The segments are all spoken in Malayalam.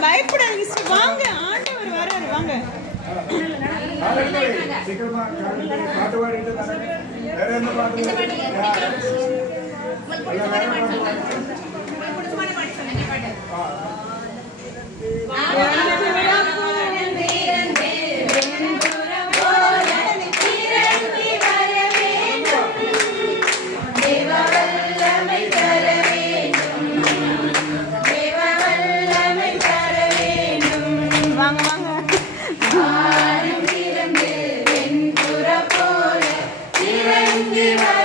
பயப்படாதீங்க. வாங்க ஆண்டவர் வராரு. வாங்க. പാട്ട് പാടിയിട്ട് വേറെ ഒന്ന് പാട്ട് പാടി ആ Indira.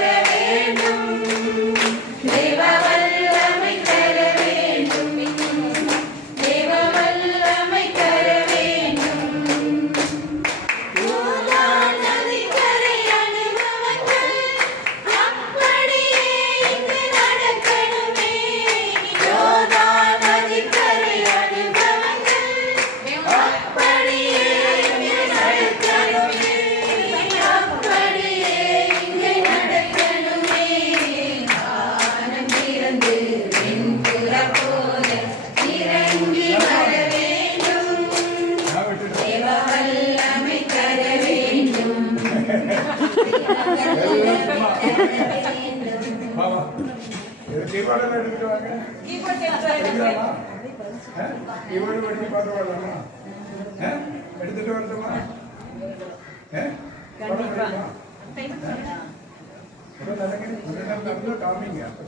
நடங்க. கொஞ்ச நேரம் நல்லா காமிங்க. அப்ப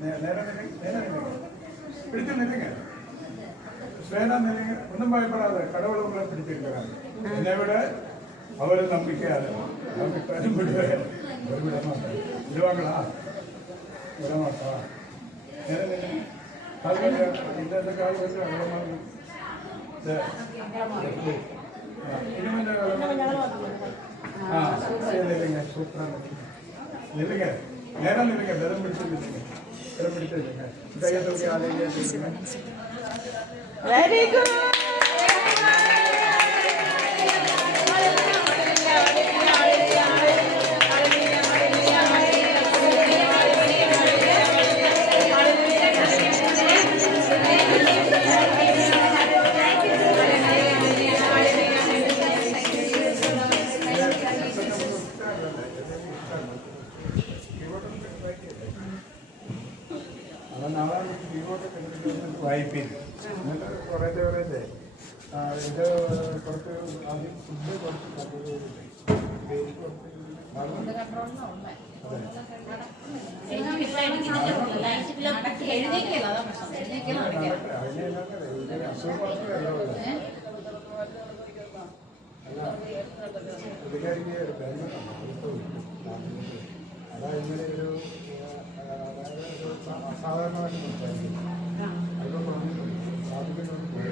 நே- நேரம் நில்லுங்க. நேரம் நில்லுங்க. பிடிச்சு நில்லுங்க வேணாம் நில்லுங்க ஒன்றும் பயப்படாத கடவுள் உங்களை பிடிச்சிருக்கிறாங்க என்னை விட അവരെ നമ്പിക്കാൽ Very good. അപ്പൊ നാളെ വിവോട്ട് കണ്ടിട്ട് വായിപ്പില്ല എന്നിട്ട് കുറേശ്ശെ കുറേശ്ശെ ഇത് കുറച്ച് ആദ്യം ഫുഡ് കുറച്ച് കൺട്രോൾ ഉള്ളത്. അല്ല, പുള്ളിക്കാരിക്ക് ബന്ധമുണ്ട്. ഒരു ആ, അതായത് ഒരു സാ- അസാധാരണമായിട്ട് സംസാരിക്കുന്നു അതൊക്കെ പറഞ്ഞിട്ടുണ്ട് സാധിക്കുന്നുണ്ട്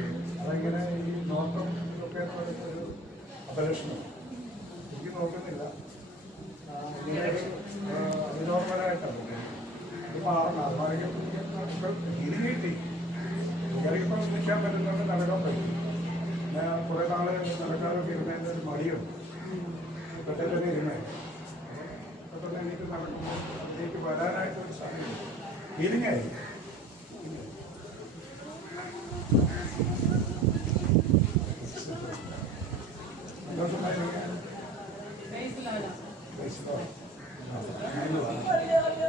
അതങ്ങനെ ഈ നോട്ടം ഒക്കെ എന്ന് ഒരു അപലക്ഷണം എനിക്ക് നോക്കുന്നില്ല ആ, ഇങ്ങനെ ഒരു, ആ, അഭിനോർമലായിട്ടാണ് മാറണം അതാണെങ്കിൽ ഇത് കിട്ടി എനിക്കിപ്പം നിൽക്കാൻ പറ്റുന്നുണ്ട് നടക്കാൻ ഞാൻ കുറേ നാൾ നടക്കാനൊക്കെ ഇരുന്നതിന്റെ ഒരു മടിയുണ്ട് പെട്ടെന്ന് ഇരുന്നേ சொன்னேன் நீட்டு நடக்கும் நீட்டு வரானாயிட்டு சொன்னேன் இருங்க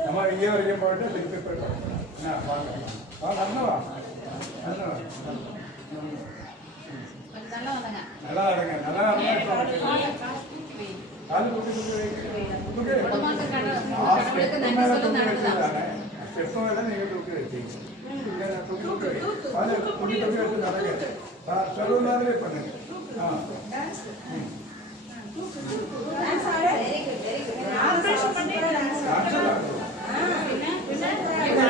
நம்ம இங்கே வரைக்கும் போயிட்டு திருப்பி போயிட்டு வாங்க ஆ நல்லவா நல்லவா நல்லா இருங்க நல்லா இருங்க ചെറുപ്പമല്ല നിങ്ങൾ തൂക്കി വെച്ചി തുണി തുണി വെച്ച് നടക്കട്ടെ ചെറുപ്പമാരെ പണി ആ ഡാൻസ് ഡാൻസ്